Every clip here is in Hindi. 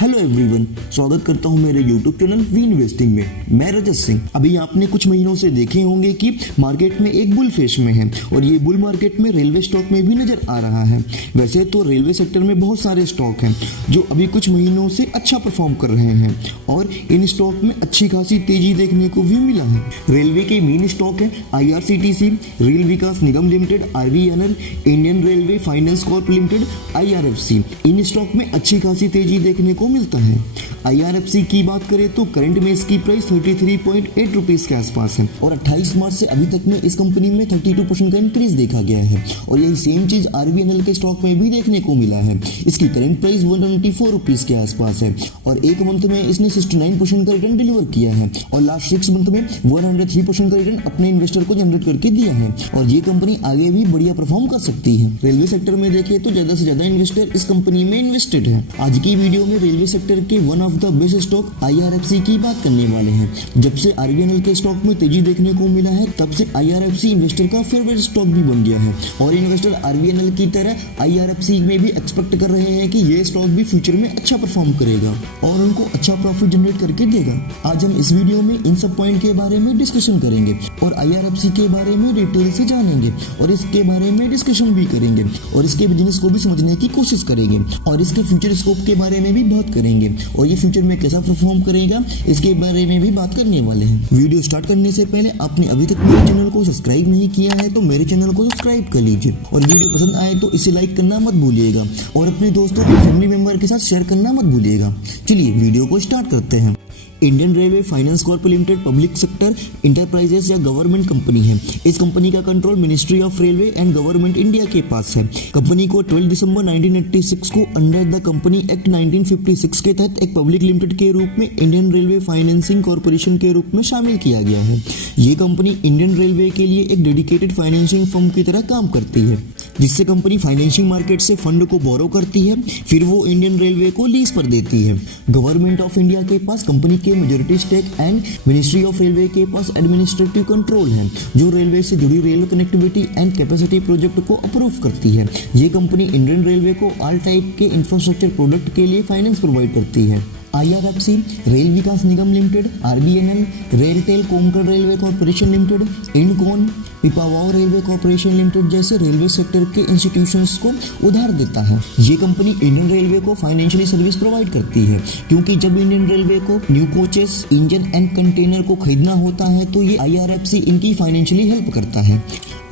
हेलो एवरीवन, स्वागत करता हूं मेरे यूट्यूब चैनल वी इन्वेस्टिंग में। मैं रजत सिंह। अभी आपने कुछ महीनों से देखे होंगे कि मार्केट में एक बुल फेस में है और ये बुल मार्केट में रेलवे स्टॉक में भी नजर आ रहा है। वैसे तो रेलवे सेक्टर में बहुत सारे स्टॉक हैं जो अभी कुछ महीनों से अच्छा परफॉर्म कर रहे हैं और इन स्टॉक में अच्छी खासी तेजी देखने को भी मिला है। रेलवे के मेन स्टॉक है IRCTC, rail Vikas Nigam limited RVNL, Indian railway finance Corp limited IRFC। In stock में अच्छी खासी तेजी देखने को मिलता है। IRFC की बात करें तो करंट में इसकी प्राइस 33.8 रुपीज के आसपास है और 28 मार्च से अभी तक में इस कंपनी में 32% का इंक्रीज देखा गया है और यही सेम चीज RVNL के स्टॉक में भी देखने को मिला है। इसकी करंट प्राइस 194 रुपीज के आसपास है और एक मंथ में इसने 69% का रिटर्न डिलीवर किया है और लास्ट 6 मंथ में 103% का रिटर्न अपने इन्वेस्टर को जनरेट करके दिया है और ये कंपनी आगे भी बढ़िया परफॉर्म कर सकती है। रेलवे सेक्टर में देखें तो ज्यादा से ज्यादा इन्वेस्टर इस कंपनी में इन्वेस्टेड है। आज की वीडियो में रेलवे सेक्टर के one of the best stock IRFC की बात करने वाले हैं। जब से RVNL के स्टॉक में तेजी देखने को मिला है तब से IRFC इन्वेस्टर का फेवरेट स्टॉक भी बन गया है और इन्वेस्टर RVNL की तरह IRFC में भी एक्सपेक्ट कर रहे हैं कि ये स्टॉक भी फ्यूचर में अच्छा परफॉर्म करेगा और उनको अच्छा प्रॉफिट जनरेट करके देगा। आज हम इस वीडियो में इन सब पॉइंट के बारे में डिस्कशन करेंगे और IRFC के बारे में डिटेल से जानेंगे और इसके बारे में डिस्कशन भी करेंगे और इसके बिजनेस को भी समझने की कोशिश करेंगे और इसके फ्यूचर स्कोप के बारे में भी बात करेंगे और ये फ्यूचर में कैसा परफॉर्म करेगा इसके बारे में भी बात करने वाले हैं। वीडियो स्टार्ट करने से पहले आपने अभी तक मेरे चैनल को सब्सक्राइब नहीं किया है तो मेरे चैनल को सब्सक्राइब कर लीजिए और वीडियो पसंद आए तो इसे लाइक करना मत भूलिएगा और अपने दोस्तों और फैमिली मेंबर के साथ शेयर करना मत भूलिएगा। चलिए वीडियो को स्टार्ट करते हैं। Indian railway finance Corp limited public sector enterprises या गवर्नमेंट कंपनी है। इस कंपनी का control ministry of railway and government India के पास है। कंपनी को 12 दिसंबर 1986 को अंडर द कंपनी एक्ट 1956 के तहत एक पब्लिक लिमिटेड के रूप में इंडियन रेलवे फाइनेंसिंग कॉर्पोरेशन के रूप में शामिल किया गया है। ये कंपनी इंडियन रेलवे के लिए एक डेडिकेटेड फाइनेंसिंग फर्म की तरह काम करती है, जिससे कंपनी फाइनेंशियल मार्केट से फंड को बोरो करती है, फिर वो इंडियन रेलवे को लीज पर देती है। गवर्नमेंट ऑफ इंडिया के पास कंपनी के majority stake and ministry of railway के पास एडमिनिस्ट्रेटिव कंट्रोल है, जो रेलवे से जुड़ी rail connectivity and capacity project को अप्रूव करती है। ये कंपनी इंडियन रेलवे को ऑल टाइप के इंफ्रास्ट्रक्चर प्रोडक्ट के लिए फाइनेंस प्रोवाइड करती है। IRFC, rail Vikas Nigam limited, RVNL, RailTel Konkan railway corporation limited, Indcon, Pipavav railway corporation limited जैसे रेलवे सेक्टर के इंस्टीट्यूशंस को उधार देता है। ये कंपनी इंडियन रेलवे को फाइनेंशियली सर्विस प्रोवाइड करती है, क्योंकि जब इंडियन रेलवे को new coaches, engine and container को खरीदना होता है तो ये IRFC इनकी फाइनेंशियली हेल्प करता है।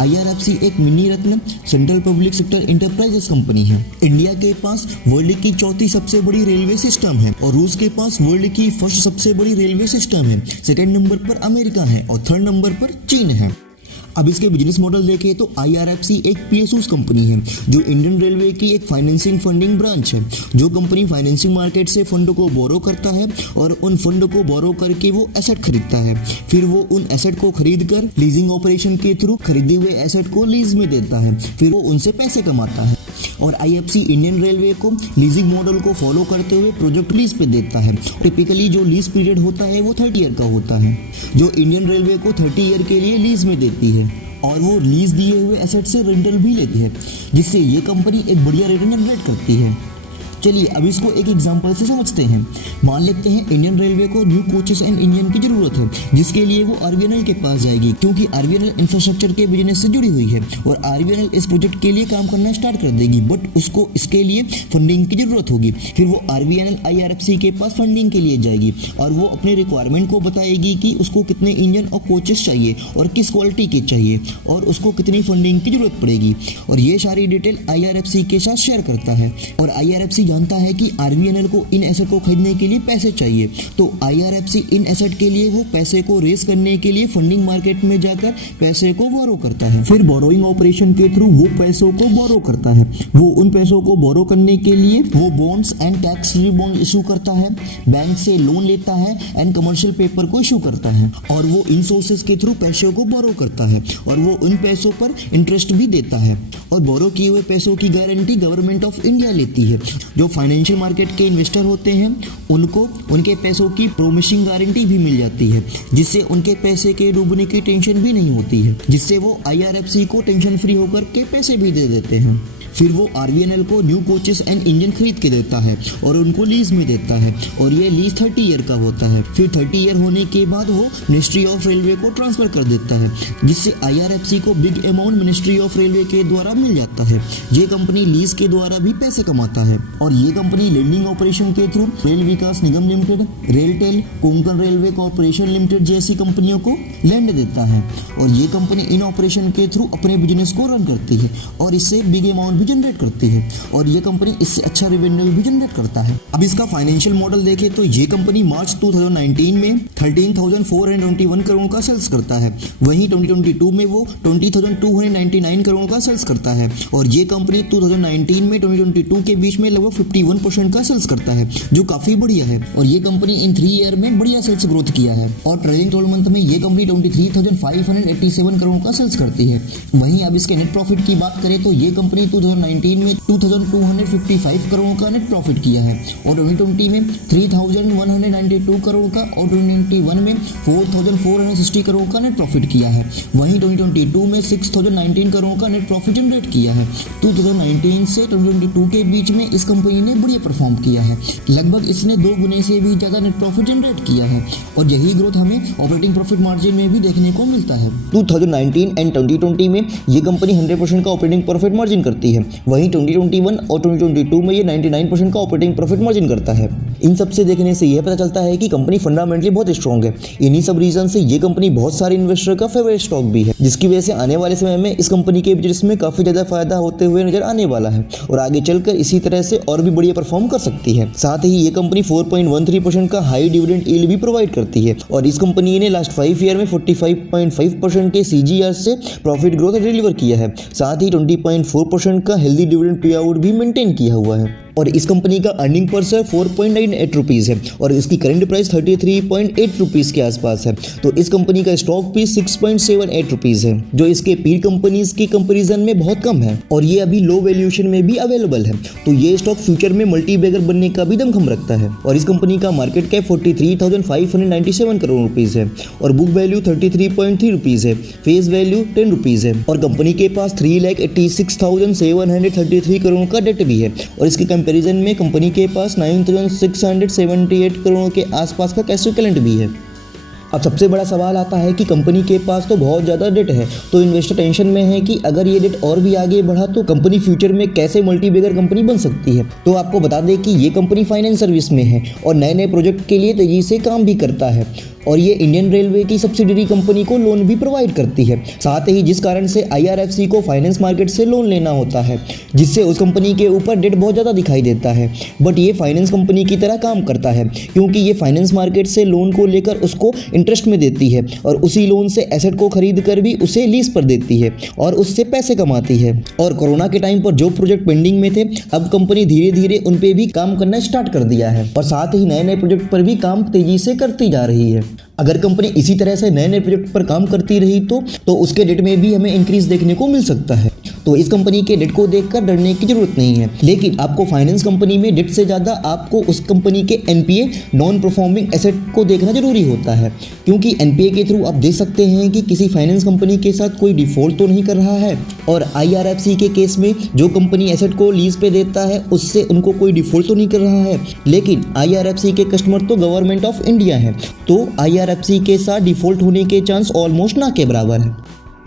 IRFC एक mini Ratna central public sector enterprises company है। इंडिया के पास वर्ल्ड की चौथी सबसे बड़ी रेलवे सिस्टम है और रूस के पास वर्ल्ड की फर्स्ट सबसे बड़ी रेलवे सिस्टम है। सेकंड नंबर पर अमेरिका है और थर्ड नंबर पर चीन है। अब इसके बिजनेस मॉडल देखें तो IRFC एक PSUs कंपनी है जो इंडियन रेलवे की एक फाइनेंसिंग फंडिंग ब्रांच है। जो कंपनी फाइनेंसिंग मार्केट से फंड को बोरो करता है और उन फंड को बोरो करके वो एसेट खरीदता है, फिर वो उन एसेट को खरीद कर लीजिंग ऑपरेशन के थ्रू खरीदे हुए एसेट को लीज में देता है, फिर वो उनसे पैसे कमाता है। और IFC इंडियन रेलवे को लीजिंग मॉडल को फॉलो करते हुए प्रोजेक्ट लीज पे देता है। टिपिकली जो लीज पीरियड होता है वो 30 ईयर का होता है, जो इंडियन रेलवे को 30 ईयर के लिए लीज में देती है और वो लीज दिए हुए एसेट से रेंटल भी लेती है, जिससे ये कंपनी एक बढ़िया रिटर्न जनरेट करती है। चलिए अब इसको एक एग्जांपल से समझते हैं। मान लेते हैं इंडियन रेलवे को न्यू कोचेस एंड इंजन की जरूरत है, जिसके लिए वो RVNL के पास जाएगी, क्योंकि RVNL इंफ्रास्ट्रक्चर के बिजनेस से जुड़ी हुई है और RVNL इस प्रोजेक्ट के लिए काम करना स्टार्ट कर देगी, बट उसको इसके लिए फंडिंग की जरूरत होगी। फिर वो RVNL IRFC के पास फंडिंग के लिए जाएगी और वो अपने रिक्वायरमेंट को बताएगी कि उसको कितने इंजन और कोचेस चाहिए और किस क्वालिटी के चाहिए और उसको कितनी फंडिंग की जरूरत पड़ेगी और ये सारी डिटेल IRFC के साथ शेयर करता है। और IRFC जानता है कि RVNL को इन एसेट को खरीदने के लिए पैसे चाहिए, तो IRFC इन एसेट के लिए वो पैसे को रेस करने के लिए फंडिंग मार्केट में जाकर पैसे को बोरो करता है। फिर बोरोइंग ऑपरेशन के थ्रू वो पैसों को बोरो करता है। वो उन पैसों को बोरो करने के लिए वो bonds and tax free bond issue करता है, बैंक से लोन लेता है एंड कमर्शियल पेपर को इशू करता है और वो इन सोर्सेज के थ्रू पैसों को बोरो करता है और वो उन पैसों पर इंटरेस्ट भी देता है और बोरो किए हुए पैसों की गारंटी गवर्नमेंट ऑफ इंडिया लेती है। जो फाइनेंशियल मार्केट के इन्वेस्टर होते हैं उनको उनके पैसों की प्रोमिसिंग गारंटी भी मिल जाती है, जिससे उनके पैसे के डूबने की टेंशन भी नहीं होती है, जिससे वो IRFC को टेंशन फ्री होकर के पैसे भी दे देते हैं। फिर वो RVNL को न्यू कोचेस एंड इंजन खरीद के देता है और उनको लीज में देता है और ये लीज 30 ईयर का होता है। फिर 30 ईयर होने के बाद वो मिनिस्ट्री ऑफ रेलवे को ट्रांसफर कर देता है, जिससे IRFC को big amount ministry of railway के द्वारा मिल जाता है। ये कंपनी लीज के द्वारा भी पैसे कमाता है और ये कंपनी लैंडिंग ऑपरेशन के through rail Vikas Nigam limited, RailTel, Konkan railway corporation limited जैसी कंपनियों को लैंड देता है और ये कंपनी इन ऑपरेशन के थ्रू अपने बिजनेस को रन करती है और इससे बिग अमाउंट भी जनरेट करती है और ये कंपनी इससे अच्छा रेवेन्यू भी जनरेट करता है। अब इसका फाइनेंशियल मॉडल देखें तो ये कंपनी मार्च 2019 में 13,421 करोड़ का सेल्स करता है, वहीं 2022 में वो 20,299 करोड़ का सेल्स करता है और ये कंपनी 2019 में 2022 के बीच में लगभग 51% का सेल्स करता है, जो काफी बढ़िया है और ये कंपनी इन 3 ईयर में बढ़िया सेल्स ग्रोथ किया है और ट्रेलिंग 12 मंथ में ये कंपनी 23,587 करोड़ का सेल्स करती है। वहीं अब इसके नेट प्रॉफिट की बात करें तो ये कंपनी 2019 में 2,255 करोड़ का नेट प्रॉफिट किया है और 2020 में 3,192 करोड़ का और 2021 में 4,460 करोड़ का नेट प्रॉफिट किया है। वहीं 2022 में 6,019 करोड़ का नेट प्रॉफिट जनरेट किया है। 2019 से 2022 के बीच में इस कंपनी ने बढ़िया परफॉर्म किया है, लगभग इसने 2 गुने से भी ज़्यादा नेट प्रॉफिट जनरेट किया है और यही ग्रोथ हमें ऑपरेटिंग प्रॉफिट मार्जिन में भी देखने को मिलता है। 2019 एंड 2020 में ये कंपनी 100% का ऑपरेटिंग प्रॉफिट मार्जिन करती है, वहीं 2021 और 2022 में ये 99% का ऑपरेटिंग प्रॉफिट मार्जिन करता है। इन सब से देखने से यह पता चलता है कि कंपनी फंडामेंटली बहुत स्ट्रॉन्ग है। इन्हीं सब रीजन से ये कंपनी बहुत सारे इन्वेस्टर का फेवरेट स्टॉक भी है, जिसकी वजह से आने वाले समय में इस कंपनी के बिजनेस में काफी ज्यादा फायदा होते हुए नजर आने वाला है और आगे चलकर इसी तरह से और भी बढ़िया परफॉर्म कर सकती है। साथ ही ये कंपनी 4.13% का हाई डिविडेंड यील्ड भी प्रोवाइड करती है और इस कंपनी ने लास्ट 5 ईयर में 45.5% के CGR से प्रॉफिट ग्रोथ डिलीवर किया है। साथ ही 20.4% का हेल्दी डिविडेंड पे आउट भी मेंटेन किया हुआ है और इस कंपनी का अर्निंग पर शेयर 4.98 रुपीज़ है और इसकी करंट प्राइस 33.8 रुपीज़ के आसपास है। तो इस कंपनी का स्टॉक भी 6.78 रुपीज़ है, जो इसके पीर कंपनीज की कंपैरिजन में बहुत कम है और ये अभी लो वैल्यूएशन में भी अवेलेबल है। तो ये स्टॉक फ्यूचर में मल्टी बैगर बनने का भी दमखम रखता है और इस कंपनी का मार्केट कैप 43,597 करोड़ रुपीज़ है और बुक वैल्यू 33.3 रुपीज़ है, फेस वैल्यू 10 रुपीज़ है और कंपनी के पास 3,86,733 करोड़ का डेट भी है और इसके कंपैरिजन में कंपनी के पास 9,678 करोड़ के आसपास का कैश इक्विवेलेंट भी है। अब सबसे बड़ा सवाल आता है कि कंपनी के पास तो बहुत ज़्यादा डेट है, तो इन्वेस्टर टेंशन में है कि अगर ये डेट और भी आगे बढ़ा तो कंपनी फ्यूचर में कैसे मल्टी बैगर कंपनी बन सकती है। तो आपको बता दें कि ये कंपनी फाइनेंस सर्विस में है और नए नए प्रोजेक्ट के लिए तेजी से काम भी करता है और ये इंडियन रेलवे की सब्सिडरी कंपनी को लोन भी प्रोवाइड करती है। साथ ही जिस कारण से IRFC को फाइनेंस मार्केट से लोन लेना होता है, जिससे उस कंपनी के ऊपर डेट बहुत ज़्यादा दिखाई देता है, बट ये फाइनेंस कंपनी की तरह काम करता है क्योंकि ये फाइनेंस मार्केट से लोन को लेकर उसको इंटरेस्ट में देती है और उसी लोन से एसेट को खरीद कर भी उसे लीज पर देती है और उससे पैसे कमाती है। और कोरोना के टाइम पर जो प्रोजेक्ट पेंडिंग में थे, अब कंपनी धीरे धीरे उन पे भी काम करना स्टार्ट कर दिया है और साथ ही नए नए प्रोजेक्ट पर भी काम तेजी से करती जा रही है। अगर कंपनी इसी तरह से नए नए प्रोजेक्ट पर काम करती रही तो उसके डेट में भी हमें इंक्रीज देखने को मिल सकता है। तो इस कंपनी के डेट को देखकर डरने की जरूरत नहीं है, लेकिन आपको फाइनेंस कंपनी में डेट से ज़्यादा आपको उस कंपनी के NPA नॉन परफॉर्मिंग एसेट को देखना जरूरी होता है, क्योंकि NPA के थ्रू आप देख सकते हैं कि किसी फाइनेंस कंपनी के साथ कोई डिफॉल्ट तो नहीं कर रहा है और IRFC के केस में जो कंपनी एसेट को लीज पे देता है उससे उनको कोई डिफॉल्ट तो नहीं कर रहा है, लेकिन IRFC के कस्टमर तो गवर्नमेंट ऑफ इंडिया है, तो IRFC के साथ डिफॉल्ट होने के चांस ऑलमोस्ट ना के बराबर है।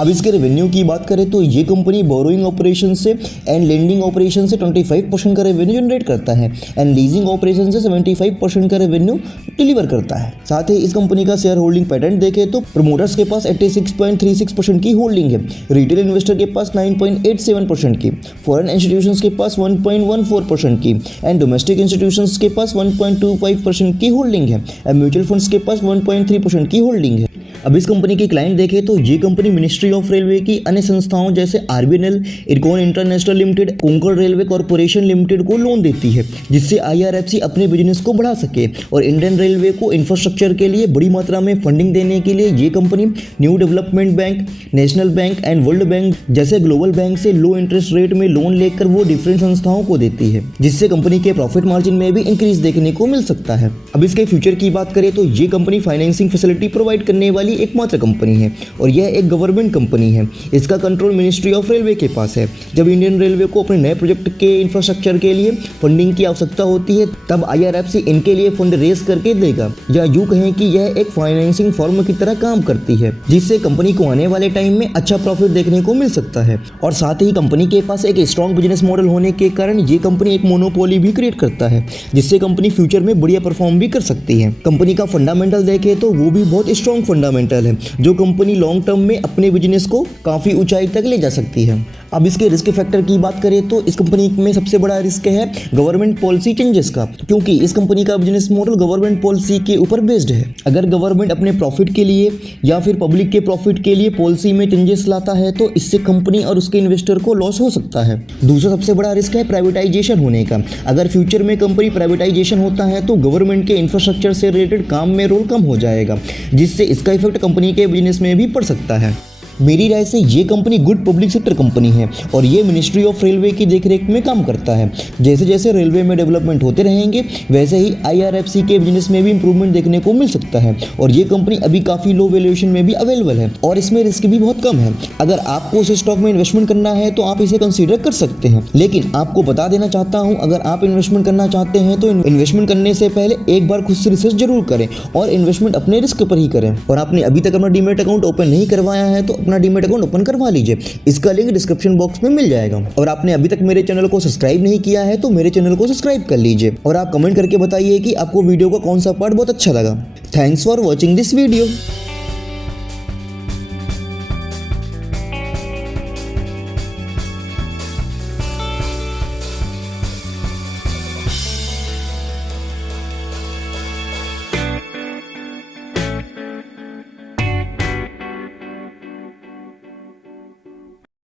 अब इसके रेवेन्यू की बात करें तो ये कंपनी बोरोइंग ऑपरेशन से एंड लेंडिंग ऑपरेशन से 25% का रेवेन्यू जनरेट करता है एंड लीजिंग ऑपरेशन से 75% का रेवेन्यू डिलीवर करता है। साथ ही इस कंपनी का शेयर होल्डिंग पैटर्न देखें तो प्रमोटर्स के पास 86.36% की होल्डिंग है, रिटेल इन्वेस्टर के पास 9.87% की, फॉरेन इंस्टीट्यूशंस के पास 1.14% की एंड डोमेस्टिक इंस्टीट्यूशंस के पास 1.25% की होल्डिंग है एंड म्यूचुअल फंड्स के पास 1.3% की होल्डिंग है। अब इस कंपनी के क्लाइंट देखें तो ये कंपनी मिनिस्ट्री ऑफ रेलवे की अन्य संस्थाओं जैसे RVNL, IRCON international limited, Konkan railway corporation limited को लोन देती है, जिससे IRFC अपने बिजनेस को बढ़ा सके और इंडियन रेलवे को इंफ्रास्ट्रक्चर के लिए बड़ी मात्रा में फंडिंग देने के लिए ये company new development bank, national bank and world bank जैसे ग्लोबल बैंक से लो इंटरेस्ट रेट में लोन लेकर वो डिफरेंट संस्थाओं को देती है, जिससे कंपनी के प्रॉफिट मार्जिन में भी इंक्रीज देखने को मिल सकता है। अब इसके फ्यूचर की बात करें तो ये कंपनी फाइनेंसिंग फैसिलिटी प्रोवाइड करने वाली वाली एकमात्र कंपनी है और यह एक गवर्नमेंट कंपनी है। इसका कंट्रोल मिनिस्ट्री ऑफ रेलवे के पास है। जब इंडियन रेलवे को अपने नए प्रोजेक्ट के इंफ्रास्ट्रक्चर के लिए फंडिंग की आवश्यकता होती है तब IRFC इनके लिए फंड रेज करके देगा, या यूं कहें कि यह एक फाइनेंसिंग फर्म की तरह काम करती है, जिससे कंपनी को आने वाले टाइम में अच्छा प्रॉफिट देखने को मिल सकता है। और साथ ही कंपनी के पास एक स्ट्रॉन्ग बिजनेस मॉडल होने के कारण ये कंपनी एक मोनोपोली भी क्रिएट करता है, जिससे कंपनी फ्यूचर में बढ़िया परफॉर्म भी कर सकती है। कंपनी का फंडामेंटल देखें तो वो भी बहुत स्ट्रॉन्ग फंडामेंटल है, जो कंपनी लॉन्ग टर्म में अपने बिजनेस को काफ़ी ऊंचाई तक ले जा सकती है। अब इसके रिस्क फैक्टर की बात करें तो इस कंपनी में सबसे बड़ा रिस्क है गवर्नमेंट पॉलिसी चेंजेस का, क्योंकि इस कंपनी का बिजनेस मॉडल गवर्नमेंट पॉलिसी के ऊपर बेस्ड है। अगर गवर्नमेंट अपने प्रॉफिट के लिए या फिर पब्लिक के प्रॉफिट के लिए पॉलिसी में चेंजेस लाता है तो इससे कंपनी और उसके इन्वेस्टर को लॉस हो सकता है। दूसरा सबसे बड़ा रिस्क है प्राइवेटाइजेशन होने का। अगर फ्यूचर में कंपनी प्राइवेटाइजेशन होता है तो गवर्नमेंट के इंफ्रास्ट्रक्चर से रिलेटेड काम में रोल कम हो जाएगा, जिससे इसका इफेक्ट कंपनी के बिजनेस में भी पड़ सकता है। मेरी राय से ये company good public sector company है और ये मिनिस्ट्री ऑफ रेलवे की देखरेख में काम करता है। जैसे जैसे रेलवे में डेवलपमेंट होते रहेंगे वैसे ही IRFC के बिजनेस में भी इंप्रूवमेंट देखने को मिल सकता है। और ये कंपनी अभी काफ़ी लो वैल्यूएशन में भी अवेलेबल है और इसमें रिस्क भी बहुत कम है। अगर आपको इस स्टॉक में इन्वेस्टमेंट करना है तो आप इसे कंसीडर कर सकते हैं, लेकिन आपको बता देना चाहता हूँ अगर आप इन्वेस्टमेंट करना चाहते हैं तो इन्वेस्टमेंट करने से पहले एक बार खुद से रिसर्च जरूर करें और इन्वेस्टमेंट अपने रिस्क पर ही करें। और आपने अभी तक अपना डीमैट अकाउंट ओपन नहीं करवाया है तो अपना डीमैट अकाउंट ओपन करवा लीजिए, इसका लिंक डिस्क्रिप्शन बॉक्स में मिल जाएगा। और आपने अभी तक मेरे चैनल को सब्सक्राइब नहीं किया है तो मेरे चैनल को सब्सक्राइब कर लीजिए और आप कमेंट करके बताइए कि आपको वीडियो का कौन सा पार्ट बहुत अच्छा लगा। Thanks for watching this video.